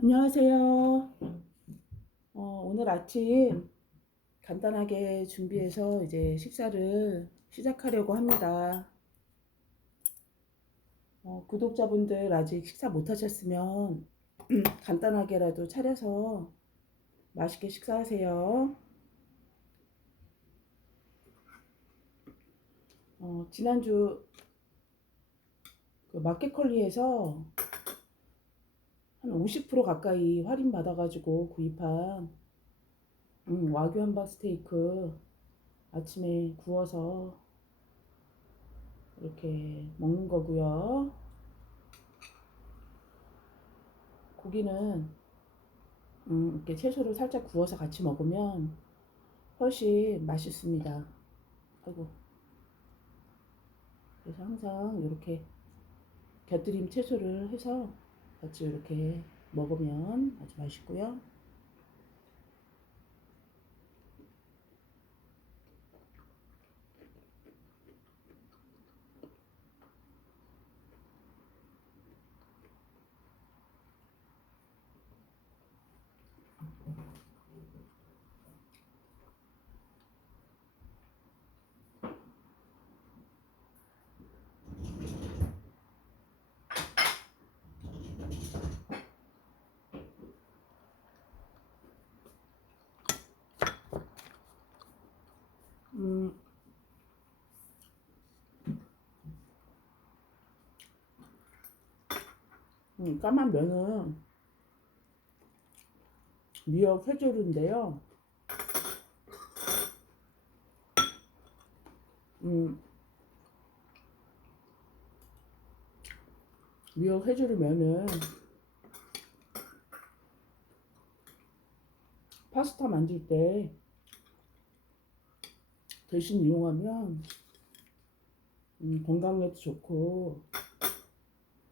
안녕하세요. 오늘 아침 간단하게 준비해서 이제 식사를 시작하려고 합니다. 구독자분들 아직 식사 못 하셨으면 간단하게라도 차려서 맛있게 식사하세요. 지난주 그 마켓컬리에서 한 50% 가까이 할인 받아가지고 구입한 와규 함박 스테이크 아침에 구워서 이렇게 먹는 거고요. 고기는 이렇게 채소를 살짝 구워서 같이 먹으면 훨씬 맛있습니다. 아이고, 그래서 항상 이렇게 곁들임 채소를 해서 같이 이렇게 먹으면 아주 맛있고요. 음, 까만 면은 미역 회조류인데요. 음, 미역 회조류 면은 파스타 만들 때 대신 이용하면 건강에도 좋고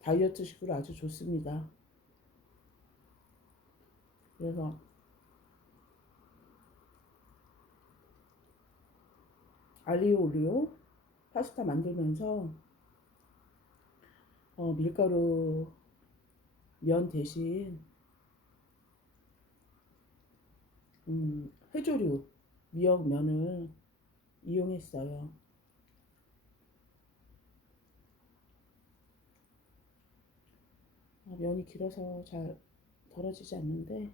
다이어트식으로 아주 좋습니다. 그래서 알리오 올리오 파스타 만들면서 밀가루 면 대신 회조류 미역 면을 이용했어요. 면이 길어서 잘 덜어지지 않는데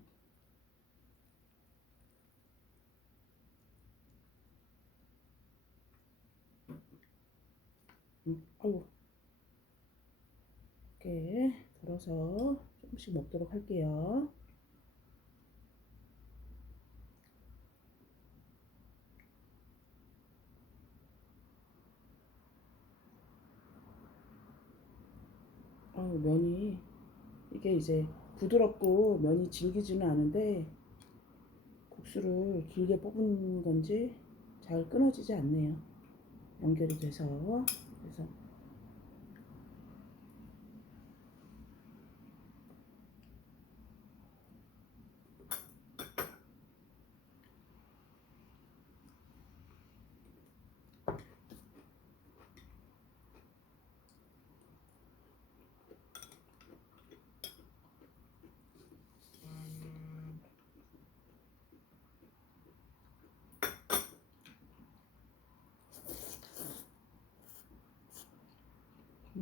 아이고, 이렇게 덜어서 조금씩 먹도록 할게요. 면이 이게 이제 부드럽고 면이 질기지는 않은데 국수를 길게 뽑은 건지 잘 끊어지지 않네요. 연결이 돼서. 그래서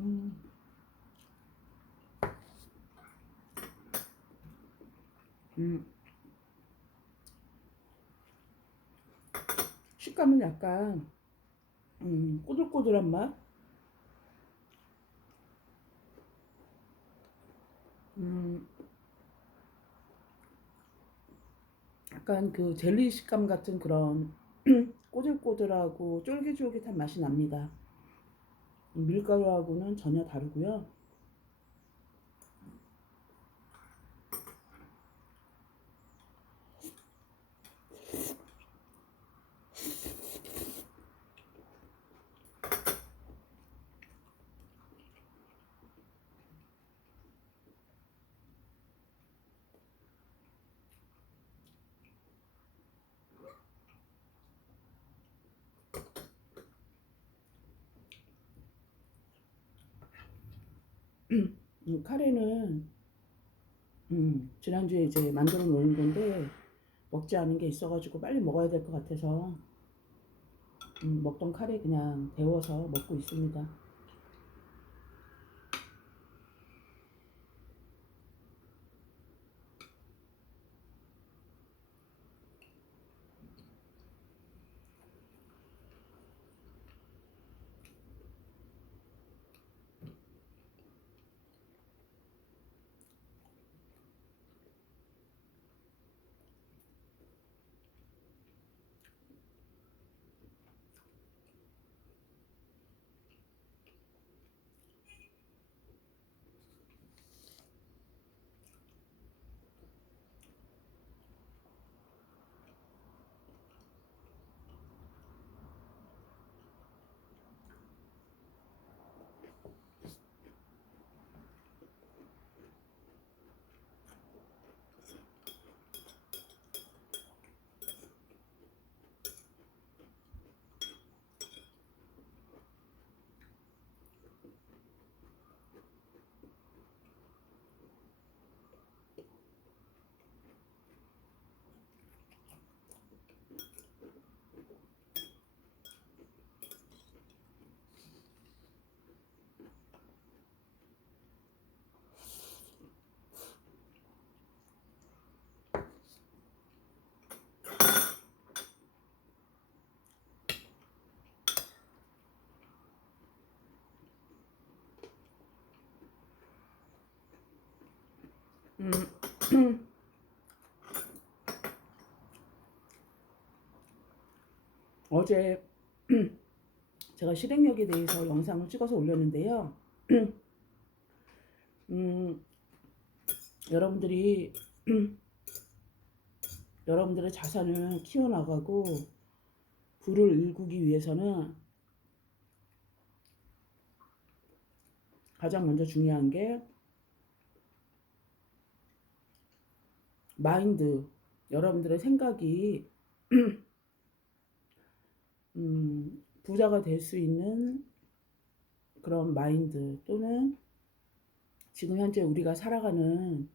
음, 음, 식감은 약간 꼬들꼬들한 맛. 음, 약간 그 젤리 식감 같은 그런 꼬들꼬들하고 쫄깃쫄깃한 맛이 납니다. 밀가루하고는 전혀 다르고요. 카레는 지난주에 이제 만들어 놓은 건데 먹지 않은 게 있어가지고 빨리 먹어야 될 것 같아서 먹던 카레 그냥 데워서 먹고 있습니다. 음, 어제 제가 실행력에 대해서 영상을 찍어서 올렸는데요. 음, 여러분들이 여러분들의 자산을 키워나가고 부를 일구기 위해서는 가장 먼저 중요한 게 마인드, 여러분들의 생각이 부자가 될 수 있는 그런 마인드, 또는 지금 현재 우리가 살아가는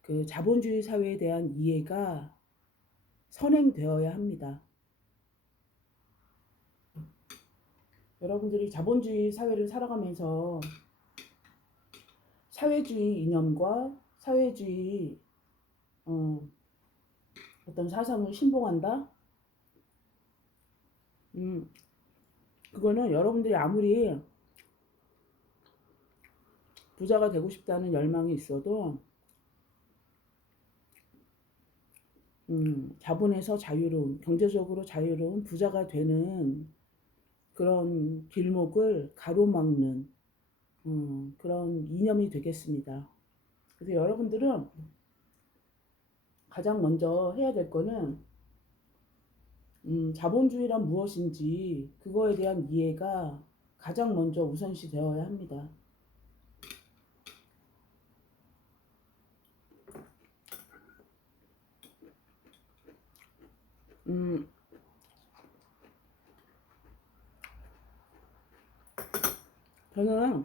그 자본주의 사회에 대한 이해가 선행되어야 합니다. 여러분들이 자본주의 사회를 살아가면서 사회주의 이념과 사회주의 어떤 사상을 신봉한다? 그거는 여러분들이 아무리 부자가 되고 싶다는 열망이 있어도 자본에서 자유로운, 경제적으로 자유로운 부자가 되는 그런 길목을 가로막는 그런 이념이 되겠습니다. 그래서 여러분들은 가장 먼저 해야 될 거는 자본주의란 무엇인지 그거에 대한 이해가 가장 먼저 우선시 되어야 합니다. 음, 저는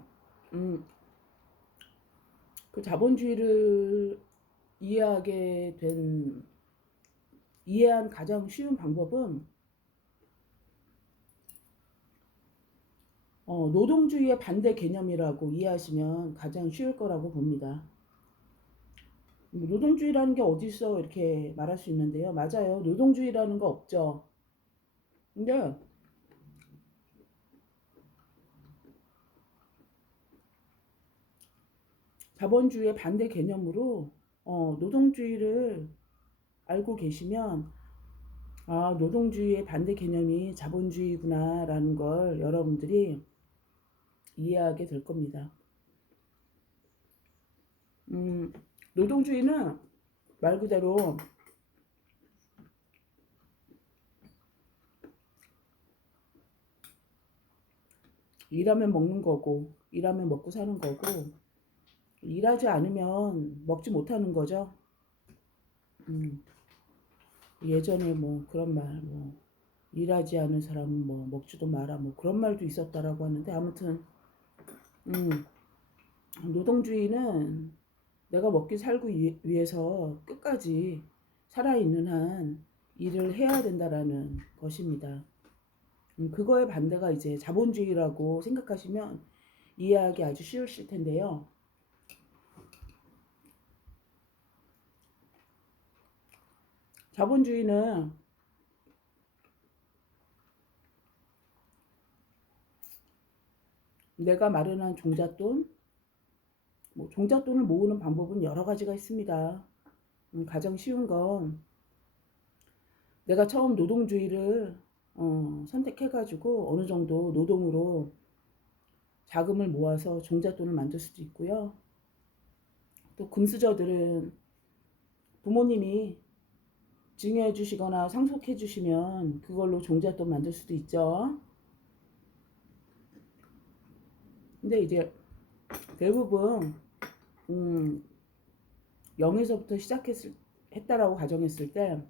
그 자본주의를 이해하게 된 이해한 가장 쉬운 방법은 노동주의의 반대 개념이라고 이해하시면 가장 쉬울 거라고 봅니다. 노동주의라는 게 어디 있어 이렇게 말할 수 있는데요. 맞아요. 노동주의라는 거 없죠. 근데 자본주의의 반대 개념으로 노동주의를 알고 계시면 노동주의의 반대 개념이 자본주의구나라는 걸 여러분들이 이해하게 될 겁니다. 노동주의는 말 그대로 일하면 먹는 거고, 일하면 먹고 사는 거고, 일하지 않으면 먹지 못하는 거죠. 예전에 뭐 그런 말, 뭐 일하지 않은 사람은 뭐 먹지도 마라, 뭐 그런 말도 있었다라고 하는데, 아무튼 노동주의는 내가 먹기 살기 위해서 끝까지 살아있는 한 일을 해야 된다라는 것입니다. 그거의 반대가 이제 자본주의라고 생각하시면 이해하기 아주 쉬우실 텐데요. 자본주의는 내가 마련한 종잣돈, 뭐 종잣돈을 모으는 방법은 여러 가지가 있습니다. 가장 쉬운 건 내가 처음 노동주의를 선택해가지고 어느 정도 노동으로 자금을 모아서 종잣돈을 만들 수도 있고요. 또 금수저들은 부모님이 증여해 주시거나 상속해 주시면 그걸로 종잣돈 만들 수도 있죠. 근데 이제 대부분 0에서부터 했다라고 가정했을 때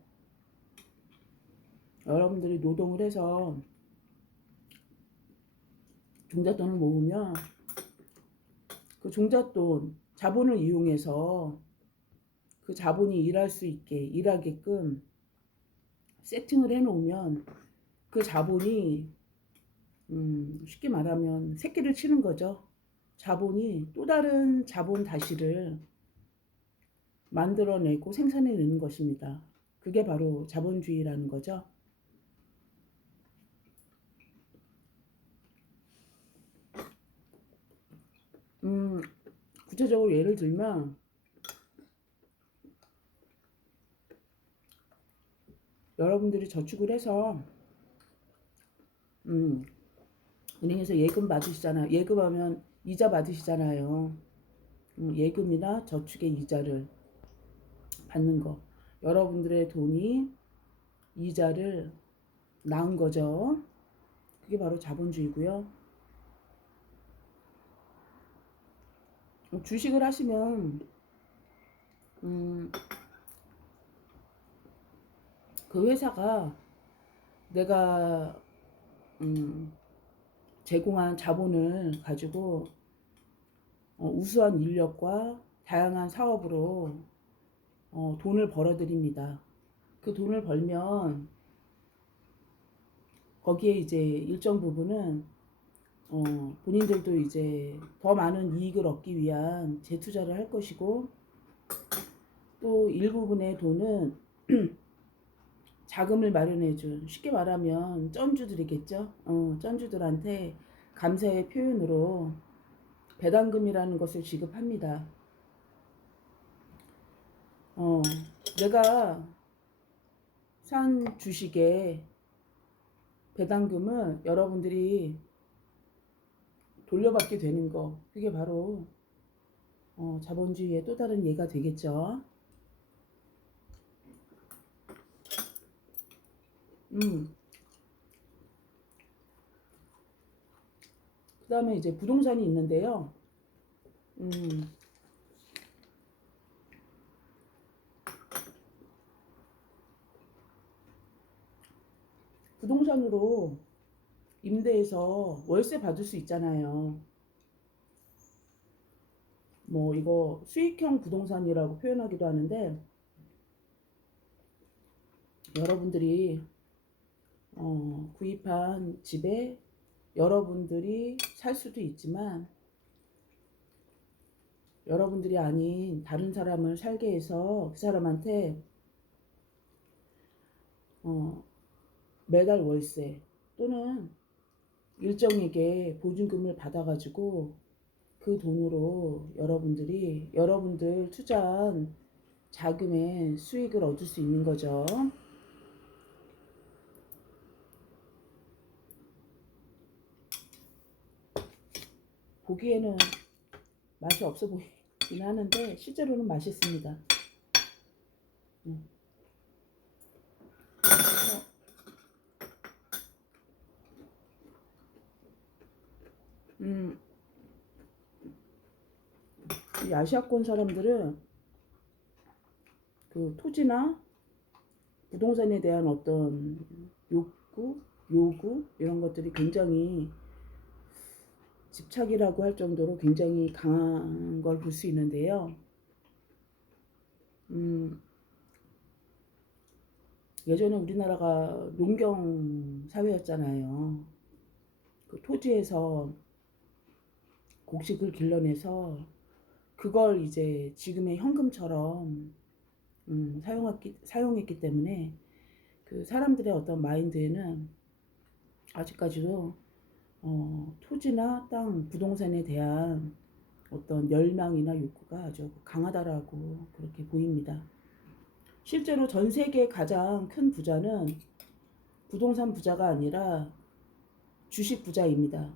여러분들이 노동을 해서 종잣돈을 모으면 그 종잣돈 자본을 이용해서 그 자본이 일할 수 있게 일하게끔 세팅을 해 놓으면 그 자본이 쉽게 말하면 새끼를 치는 거죠. 자본이 또 다른 자본 다시를 만들어내고 생산해내는 것입니다. 그게 바로 자본주의라는 거죠. 구체적으로 예를 들면 여러분들이 저축을 해서 은행에서 예금 받으시잖아요. 예금하면 이자 받으시잖아요. 예금이나 저축의 이자를 받는 거. 여러분들의 돈이 이자를 낳은 거죠. 그게 바로 자본주의고요. 주식을 하시면 그 회사가 내가 제공한 자본을 가지고 우수한 인력과 다양한 사업으로 돈을 벌어들입니다. 그 돈을 벌면 거기에 이제 일정 부분은 본인들도 이제 더 많은 이익을 얻기 위한 재투자를 할 것이고 또 일부분의 돈은 자금을 마련해준 쉽게 말하면 쩐주들이겠죠. 쩐주들한테 감사의 표현으로 배당금이라는 것을 지급합니다. 내가 산 주식의 배당금을 여러분들이 돌려받게 되는 거, 그게 바로 자본주의의 또 다른 예가 되겠죠. 그 다음에 이제 부동산이 있는데요. 부동산으로 임대해서 월세 받을 수 있잖아요. 뭐 이거 수익형 부동산이라고 표현하기도 하는데 여러분들이 구입한 집에 여러분들이 살 수도 있지만 여러분들이 아닌 다른 사람을 살게 해서 그 사람한테 매달 월세 또는 일정액의 보증금을 받아가지고 그 돈으로 여러분들이 여러분들 투자한 자금의 수익을 얻을 수 있는 거죠. 보기에는 맛이 없어 보이긴 하는데 실제로는 맛있습니다. 이 아시아권 사람들은 그 토지나 부동산에 대한 어떤 요구 이런 것들이 굉장히 집착이라고 할 정도로 굉장히 강한 걸 볼 수 있는데요. 음, 예전에 우리나라가 농경 사회였잖아요. 그 토지에서 곡식을 길러내서 그걸 이제 지금의 현금처럼 사용했기 때문에 그 사람들의 어떤 마인드에는 아직까지도 토지나 땅, 부동산에 대한 어떤 열망이나 욕구가 아주 강하다라고 그렇게 보입니다. 실제로 전 세계 가장 큰 부자는 부동산 부자가 아니라 주식 부자입니다.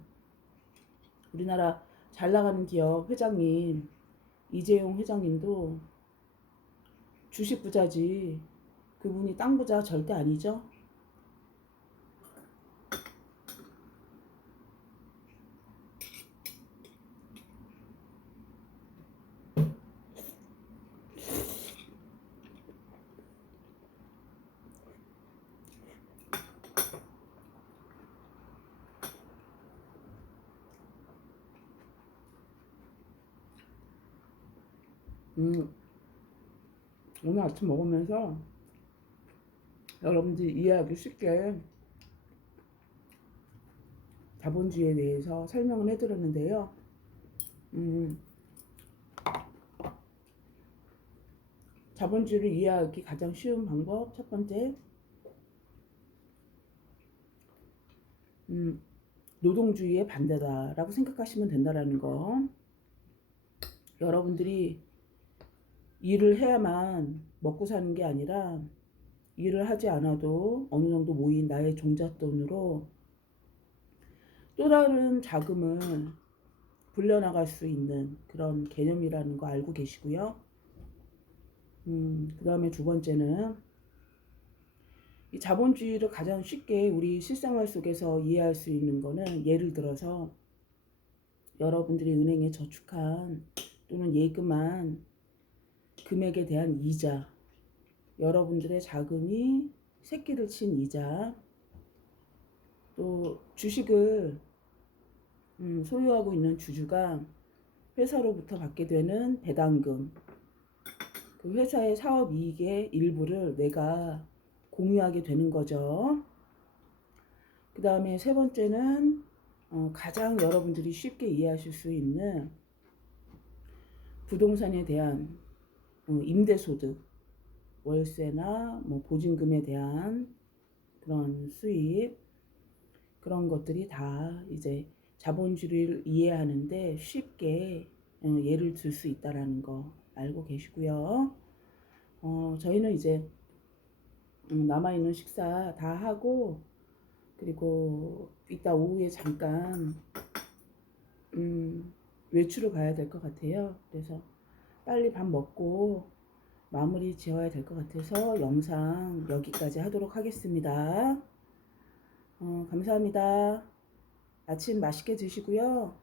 우리나라 잘 나가는 기업 회장님, 이재용 회장님도 주식 부자지, 그분이 땅 부자 절대 아니죠. 음, 오늘 아침 먹으면서 여러분들이 이해하기 쉽게 자본주의에 대해서 설명을 해드렸는데요. 음, 자본주의를 이해하기 가장 쉬운 방법 첫 번째, 음, 노동주의의 반대다라고 생각하시면 된다라는 거. 여러분들이 일을 해야만 먹고 사는 게 아니라 일을 하지 않아도 어느 정도 모인 나의 종잣돈으로 또 다른 자금을 불려나갈 수 있는 그런 개념이라는 거 알고 계시고요. 그 다음에 두 번째는 이 자본주의를 가장 쉽게 우리 실생활 속에서 이해할 수 있는 거는 예를 들어서 여러분들이 은행에 저축한 또는 예금한 금액에 대한 이자, 여러분들의 자금이 새끼를 친 이자, 또 주식을 소유하고 있는 주주가 회사로부터 받게 되는 배당금, 그 회사의 사업 이익의 일부를 내가 공유하게 되는 거죠. 그 다음에 세 번째는 가장 여러분들이 쉽게 이해하실 수 있는 부동산에 대한 임대소득, 월세나 뭐 보증금에 대한 그런 수입, 그런 것들이 다 이제 자본주의를 이해하는데 쉽게 예를 들 수 있다라는 거 알고 계시고요. 저희는 이제 남아있는 식사 다 하고 그리고 이따 오후에 잠깐 외출을 가야 될 것 같아요. 그래서 빨리 밥 먹고 마무리 지어야 될 것 같아서 영상 여기까지 하도록 하겠습니다. 감사합니다. 아침 맛있게 드시고요.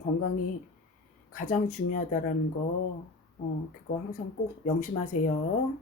건강이 가장 중요하다라는 거 그거 항상 꼭 명심하세요.